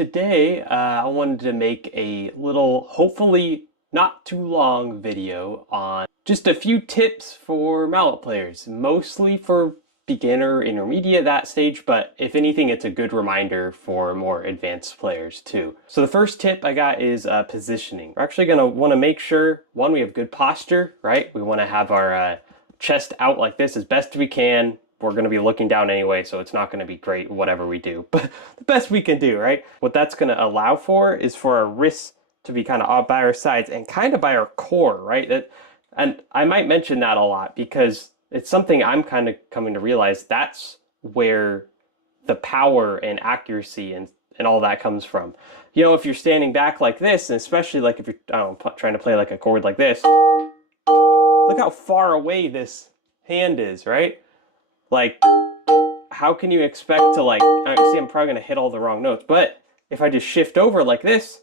today I wanted to make a little, hopefully not too long video on just a few tips for mallet players, mostly for beginner, intermediate, that stage, but if anything, it's a good reminder for more advanced players too. So the first tip I got is positioning. We're actually gonna wanna make sure, one, we have good posture, right? We wanna have our chest out like this as best we can. We're going to be looking down anyway, so it's not going to be great whatever we do, but the best we can do, right? What that's going to allow for is for our wrists to be kind of up by our sides and kind of by our core, right? And I might mention that a lot because it's something I'm kind of coming to realize that's where the power and accuracy and all that comes from. You know, if you're standing back like this, and especially like if you're, I don't know, trying to play like a chord like this, look how far away this hand is, right? Like, how can you expect to like, see, I'm probably gonna hit all the wrong notes, but if I just shift over like this,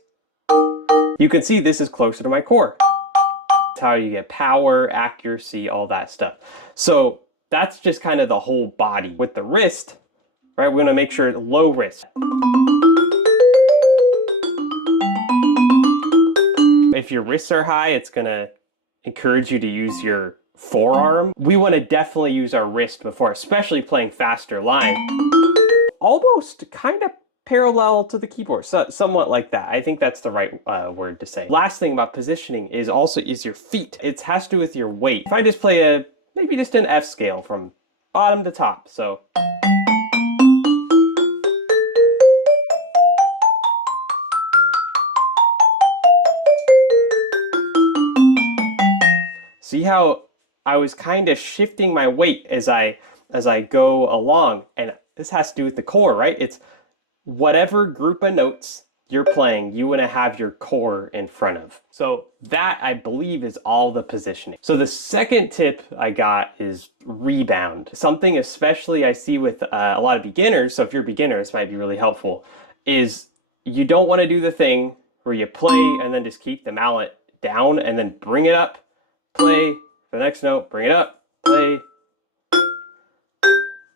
you can see this is closer to my core. That's how you get power, accuracy, all that stuff. So that's just kind of the whole body. With the wrist, right, we're gonna make sure low wrist. If your wrists are high, it's gonna encourage you to use your forearm. We want to definitely use our wrist before, especially playing faster line. Almost kind of parallel to the keyboard, so somewhat like that. I think that's the right word to say. Last thing about positioning is your feet. It has to do with your weight. If I just play maybe just an F scale from bottom to top, so. See how I was kind of shifting my weight as I go along, and this has to do with the core, right? It's whatever group of notes you're playing, you want to have your core in front of. So that, I believe, is all the positioning. So the second tip I got is rebound. Something especially I see with a lot of beginners, so if you're a beginner, this might be really helpful, is you don't want to do the thing where you play and then just keep the mallet down and then bring it up, play, for the next note, bring it up, play.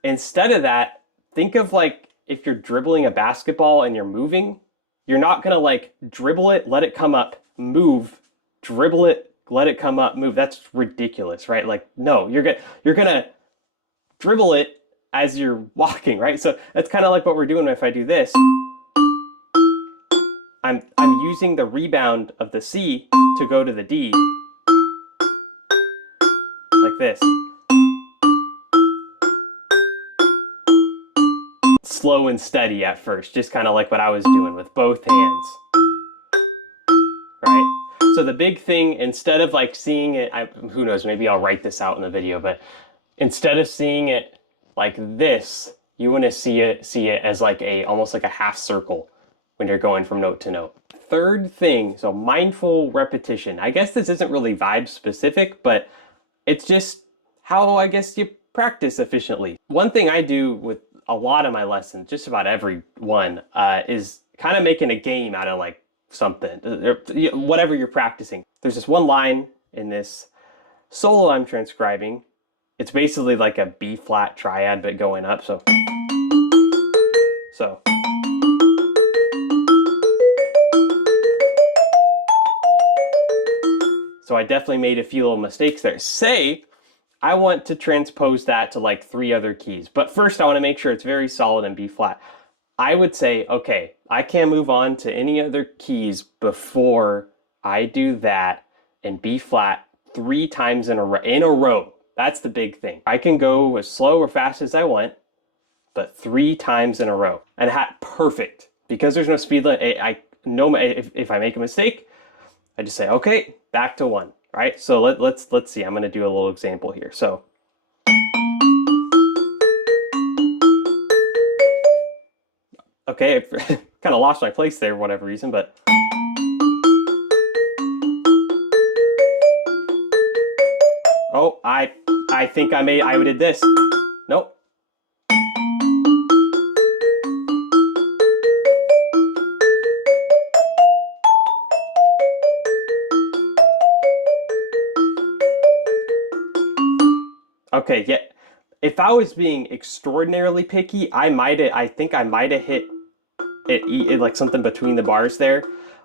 Instead of that, think of like if you're dribbling a basketball and you're moving, you're not gonna like dribble it, let it come up, move, dribble it, let it come up, move. That's ridiculous, right? Like, no, you're gonna dribble it as you're walking, right? So that's kind of like what we're doing if I do this. I'm using the rebound of the C to go to the D. Like this. Slow and steady at first, just kind of like what I was doing with both hands. Right? So the big thing, instead of like seeing it, who knows, maybe I'll write this out in the video, but instead of seeing it like this, you want to see it as like almost like a half circle when you're going from note to note. Third thing, so mindful repetition. I guess this isn't really vibe specific, but it's just how, I guess, you practice efficiently. One thing I do with a lot of my lessons, just about every one, is kind of making a game out of like something, whatever you're practicing. There's this one line in this solo I'm transcribing. It's basically like a B flat triad, but going up, so. So I definitely made a few little mistakes there. Say, I want to transpose that to like 3 other keys, but first I want to make sure it's very solid in B flat. I would say, okay, I can't move on to any other keys before I do that in B flat 3 times in a row. That's the big thing. I can go as slow or fast as I want, but 3 times in a row. And perfect. Because there's no speed limit, I know if I make a mistake, I just say, okay, back to 1, right? So let's see, I'm gonna do a little example here. So. Okay, I kind of lost my place there for whatever reason, but. Oh, I think I did this. Nope. Okay, yeah. If I was being extraordinarily picky, I think I might have hit like something between the bars there.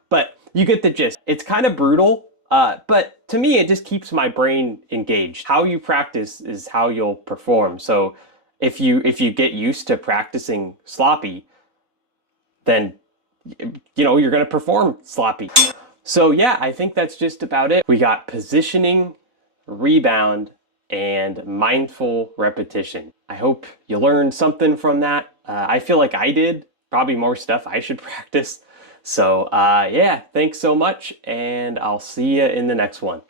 But you get the gist. It's kind of brutal, but to me, it just keeps my brain engaged. How you practice is how you'll perform. So if you get used to practicing sloppy, then you're going to perform sloppy. So yeah, I think that's just about it. We got positioning, rebound, and mindful repetition. I hope you learned something from that. I feel like I did. Probably more stuff I should practice. So yeah, thanks so much, and I'll see you in the next one.